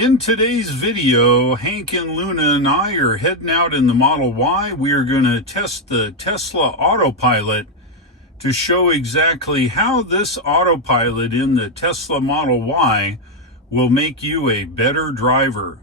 In today's video, Hank and Luna and I are heading out in the Model Y. We are going to test the Tesla AutoPilot to show exactly how this AutoPilot in the Tesla Model Y will make you a better driver.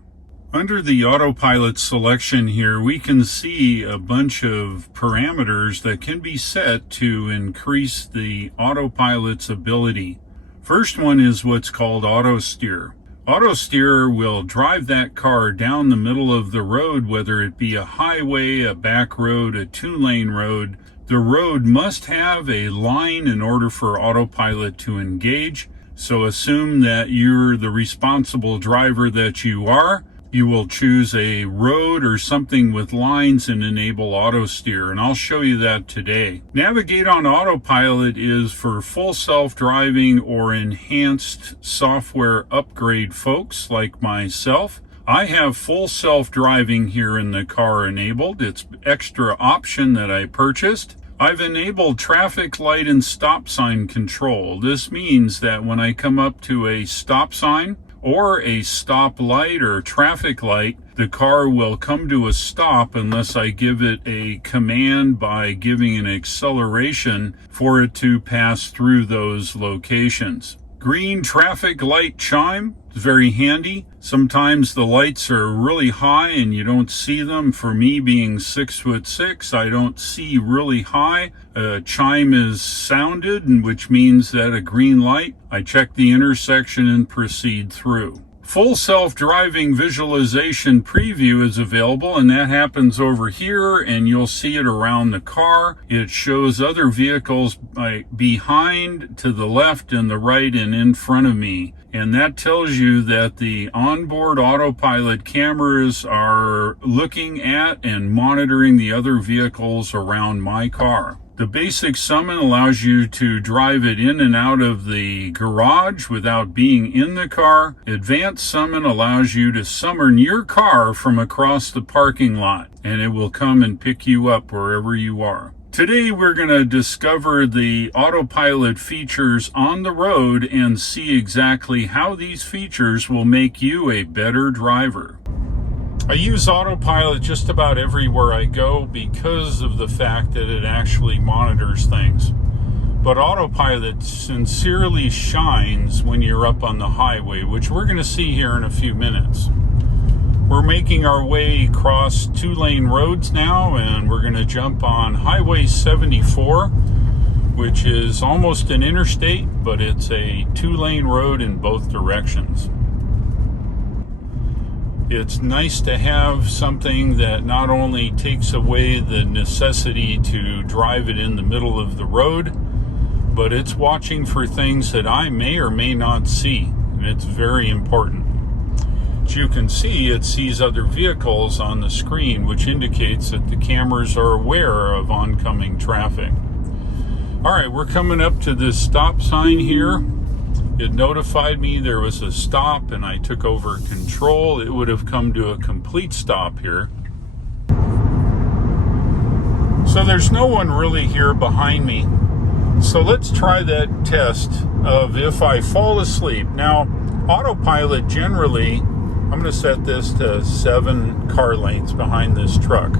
Under the AutoPilot selection here, we can see a bunch of parameters that can be set to increase the AutoPilot's ability. First one is what's called auto steer. Auto steer will drive that car down the middle of the road, whether it be a highway, a back road, a two-lane road. The road must have a line in order for AutoPilot to engage. So assume that you're the responsible driver that you are. You will choose a road or something with lines and enable auto steer, and I'll show you that today. Navigate on AutoPilot is for full self-driving or enhanced software upgrade folks like myself. I have full self-driving here in the car enabled. It's an extra option that I purchased. I've enabled traffic light and stop sign control. This means that when I come up to a stop sign or a stop light or traffic light, the car will come to a stop unless I give it a command by giving an acceleration for it to pass through those locations. Green traffic light chime is very handy. Sometimes the lights are really high and you don't see them. For me, being 6'6", I don't see really high. A chime is sounded, which means that a green light, I check the intersection and proceed through. Full self-driving visualization preview is available, and that happens over here, and you'll see it around the car. It shows other vehicles behind, to the left and the right, and in front of me. And that tells you that the onboard AutoPilot cameras are looking at and monitoring the other vehicles around my car. The basic summon allows you to drive it in and out of the garage without being in the car. Advanced summon allows you to summon your car from across the parking lot, and it will come and pick you up wherever you are. Today we're going to discover the AutoPilot features on the road and see exactly how these features will make you a better driver. I use AutoPilot just about everywhere I go because of the fact that it actually monitors things. But AutoPilot sincerely shines when you're up on the highway, which we're going to see here in a few minutes. We're making our way across two-lane roads now, and we're going to jump on Highway 74, which is almost an interstate, but it's a two-lane road in both directions. It's nice to have something that not only takes away the necessity to drive it in the middle of the road, but it's watching for things that I may or may not see, and it's very important. As you can see, it sees other vehicles on the screen, which indicates that the cameras are aware of oncoming traffic. All right, we're coming up to this stop sign here. It notified me there was a stop, and I took over control. It would have come to a complete stop here. So there's no one really here behind me. So let's try that test of if I fall asleep. Now, AutoPilot generally, I'm going to set this to 7 car lengths behind this truck.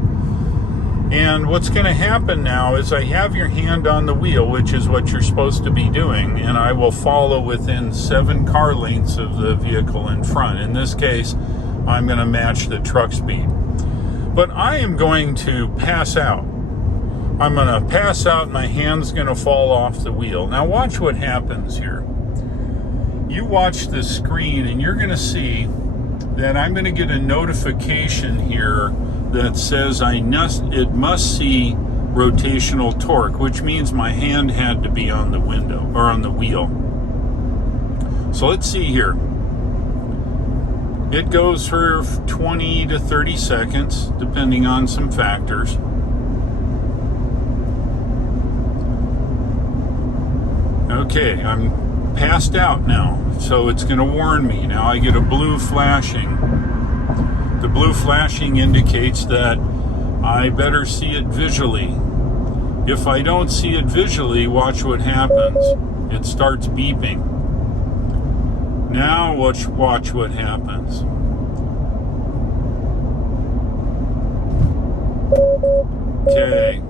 And what's going to happen now is I have your hand on the wheel, which is what you're supposed to be doing, and I will follow within 7 car lengths of the vehicle in front. In this case, I'm going to match the truck speed. But I am going to pass out. I'm going to pass out, and my hand's going to fall off the wheel. Now watch what happens here. You watch the screen, and you're going to see that I'm going to get a notification here that says it must see rotational torque, which means my hand had to be on the window or on the wheel. So let's see here. It goes for 20 to 30 seconds, depending on some factors. Okay, I'm passed out now, so it's going to warn me. Now I get a blue flashing. The blue flashing indicates that I better see it visually. If I don't see it visually, watch what happens. It starts beeping. Now watch what happens. Okay.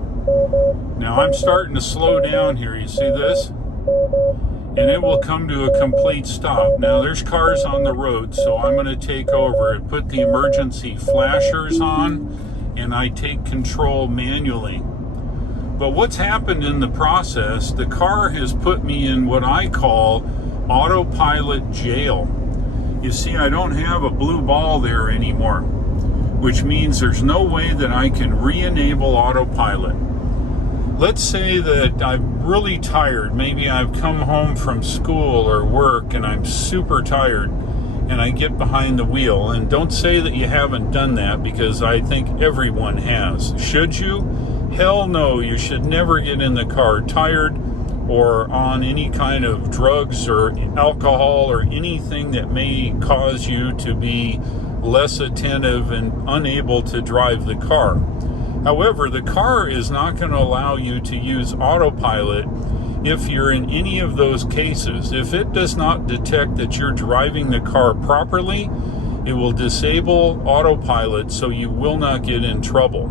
Now I'm starting to slow down here. You see this? And it will come to a complete stop. Now there's cars on the road, so I'm going to take over and put the emergency flashers on, and I take control manually. But what's happened in the process, the car has put me in what I call autopilot jail. You see, I don't have a blue ball there anymore, which means there's no way that I can re-enable autopilot. Let's say that I'm really tired. Maybe I've come home from school or work and I'm super tired, and I get behind the wheel. And don't say that you haven't done that, because I think everyone has. Should you? Hell no, you should never get in the car tired or on any kind of drugs or alcohol or anything that may cause you to be less attentive and unable to drive the car. However, the car is not going to allow you to use autopilot if you're in any of those cases. If it does not detect that you're driving the car properly, it will disable autopilot, so you will not get in trouble.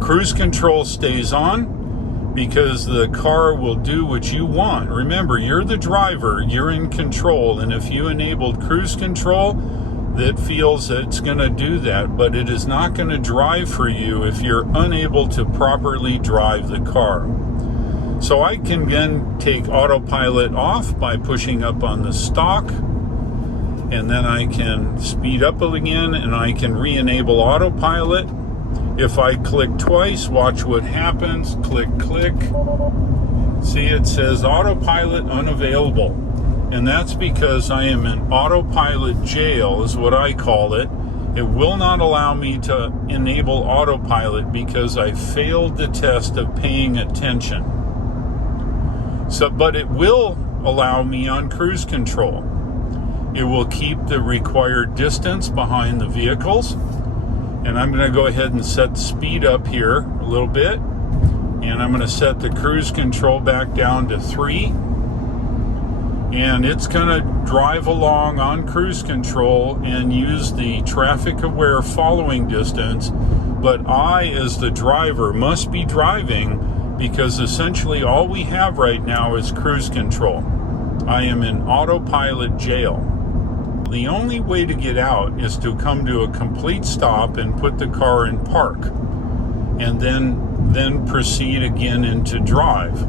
Cruise control stays on because the car will do what you want. Remember, you're the driver, you're in control, and if you enabled cruise control, that feels that it's going to do that, but it is not going to drive for you if you're unable to properly drive the car. So I can then take autopilot off by pushing up on the stalk, and then I can speed up again and I can re-enable autopilot. If I click twice, watch what happens. Click, click. See, it says autopilot unavailable. And that's because I am in autopilot jail, is what I call it. It will not allow me to enable autopilot because I failed the test of paying attention. But it will allow me on cruise control. It will keep the required distance behind the vehicles. And I'm going to go ahead and set the speed up here a little bit. And I'm going to set the cruise control back down to 3. And it's going to drive along on cruise control and use the traffic aware following distance. But I, as the driver, must be driving because essentially all we have right now is cruise control. I am in autopilot jail. The only way to get out is to come to a complete stop and put the car in park, and then proceed again into drive.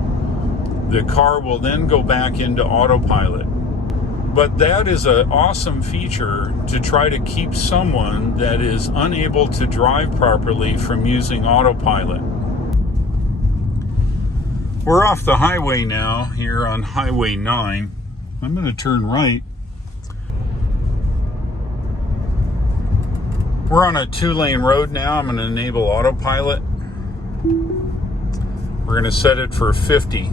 The car will then go back into autopilot. But that is an awesome feature to try to keep someone that is unable to drive properly from using autopilot. We're off the highway now, here on Highway 9. I'm going to turn right. We're on a 2-lane road now. I'm going to enable autopilot. We're going to set it for 50.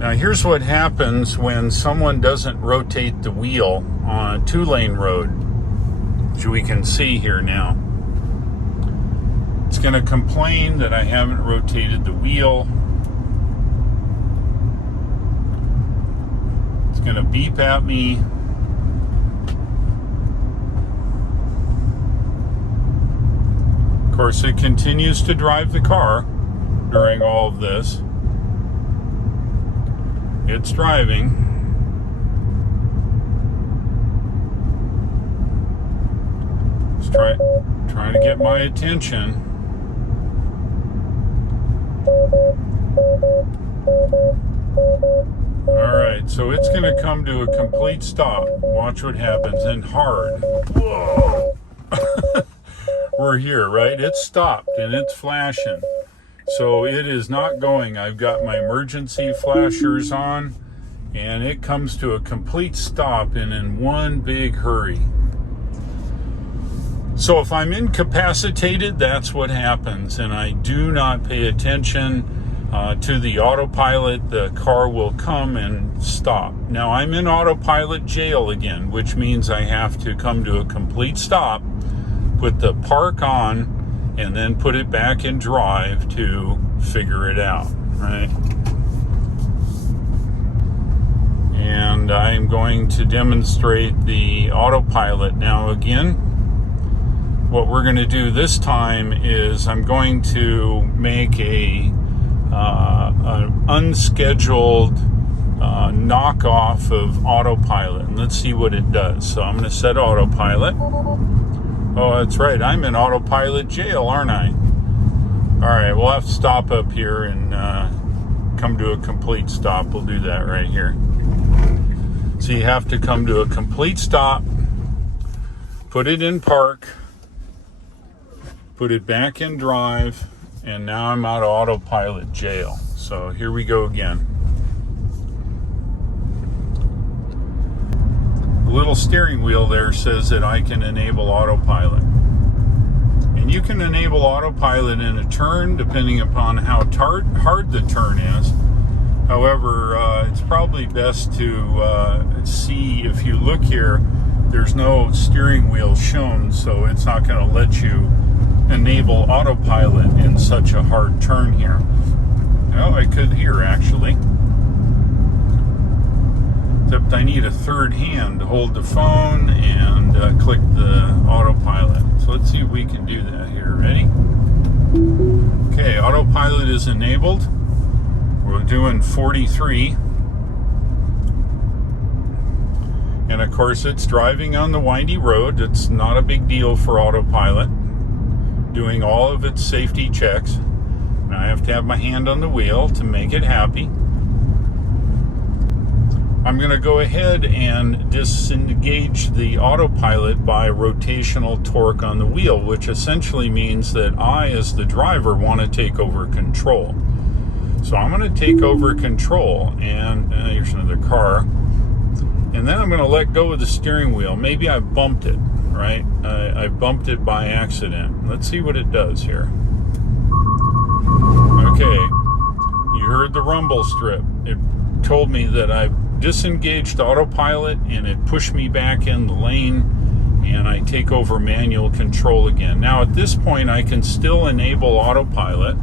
Now here's what happens when someone doesn't rotate the wheel on a 2-lane road, which we can see here now. It's going to complain that I haven't rotated the wheel. It's going to beep at me. Of course, it continues to drive the car during all of this. It's driving. It's trying to get my attention. All right, so it's going to come to a complete stop. Watch what happens. And hard. Whoa! We're here, right? It's stopped and it's flashing. So it is not going. I've got my emergency flashers on, and it comes to a complete stop and in one big hurry. So if I'm incapacitated, that's what happens, and I do not pay attention to the autopilot, the car will come and stop. Now I'm in autopilot jail again, which means I have to come to a complete stop, put the park on, and then put it back in drive to figure it out, right? and I'm going to demonstrate the autopilot. Now again, what we're going to do this time is I'm going to make an unscheduled knockoff of autopilot, and let's see what it does. So I'm going to set autopilot. Oh, that's right, I'm in autopilot jail, aren't I? All right, we'll have to stop up here and come to a complete stop. We'll do that right here. So you have to come to a complete stop, put it in park, put it back in drive, and now I'm out of autopilot jail. So here we go again. The little steering wheel there says that I can enable autopilot. And you can enable autopilot in a turn depending upon how hard the turn is. However, it's probably best to see, if you look here, there's no steering wheel shown, so it's not going to let you enable autopilot in such a hard turn here. Oh, I could here actually. Except I need a third hand to hold the phone and click the autopilot. So let's see if we can do that here. Ready? Okay, autopilot is enabled. We're doing 43. And of course it's driving on the windy road. It's not a big deal for autopilot. Doing all of its safety checks. Now I have to have my hand on the wheel to make it happy. I'm going to go ahead and disengage the autopilot by rotational torque on the wheel, which essentially means that I, as the driver, want to take over control. So I'm going to take over control, and here's another car. And then I'm going to let go of the steering wheel. Maybe I bumped it, right? I bumped it by accident. Let's see what it does here. Okay, you heard the rumble strip. It told me that I disengaged autopilot and it pushed me back in the lane, and I take over manual control again. Now at this point I can still enable autopilot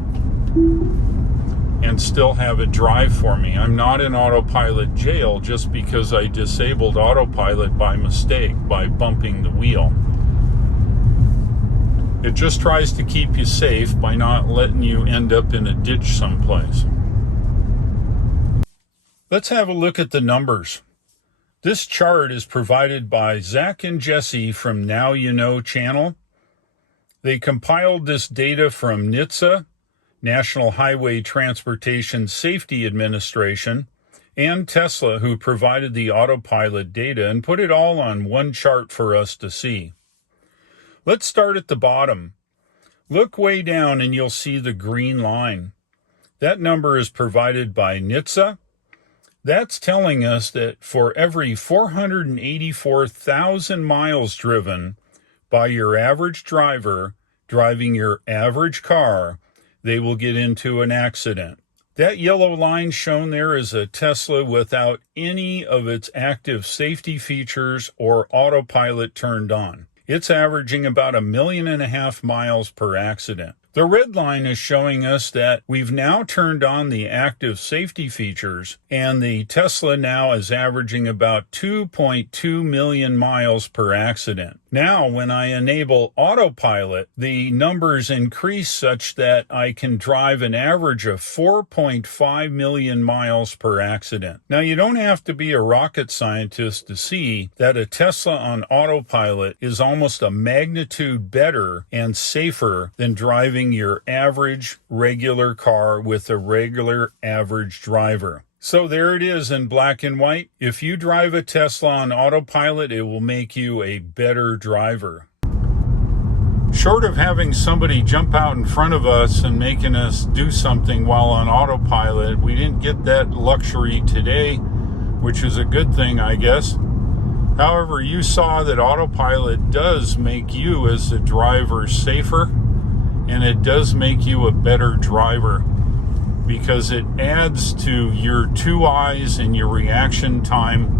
and still have it drive for me. I'm not in autopilot jail just because I disabled autopilot by mistake by bumping the wheel. It just tries to keep you safe by not letting you end up in a ditch someplace. Let's have a look at the numbers. This chart is provided by Zach and Jesse from Now You Know channel. They compiled this data from NHTSA, National Highway Transportation Safety Administration, and Tesla, who provided the autopilot data, and put it all on one chart for us to see. Let's start at the bottom. Look way down and you'll see the green line. That number is provided by NHTSA. That's telling us that for every 484,000 miles driven by your average driver driving your average car, they will get into an accident. That yellow line shown there is a Tesla without any of its active safety features or autopilot turned on. It's averaging about 1.5 million miles per accident. The red line is showing us that we've now turned on the active safety features, and the Tesla now is averaging about 2.2 million miles per accident. Now, when I enable autopilot, the numbers increase such that I can drive an average of 4.5 million miles per accident. Now, you don't have to be a rocket scientist to see that a Tesla on autopilot is almost a magnitude better and safer than driving your average regular car with a regular average driver. So there it is in black and white. If you drive a Tesla on autopilot, it will make you a better driver. Short of having somebody jump out in front of us and making us do something while on autopilot, we didn't get that luxury today, which is a good thing, I guess. However, you saw that autopilot does make you as the driver safer, and it does make you a better driver, because it adds to your two eyes and your reaction time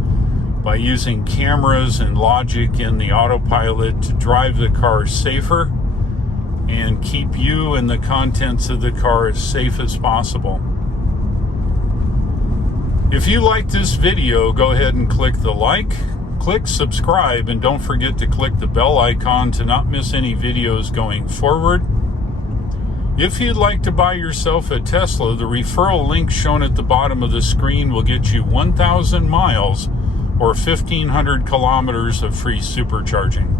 by using cameras and logic in the autopilot to drive the car safer and keep you and the contents of the car as safe as possible. If you like this video, go ahead and click the like, click subscribe, and don't forget to click the bell icon to not miss any videos going forward. If you'd like to buy yourself a Tesla, the referral link shown at the bottom of the screen will get you 1,000 miles or 1,500 kilometers of free supercharging.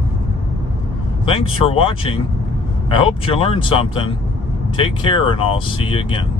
Thanks for watching. I hope you learned something. Take care, and I'll see you again.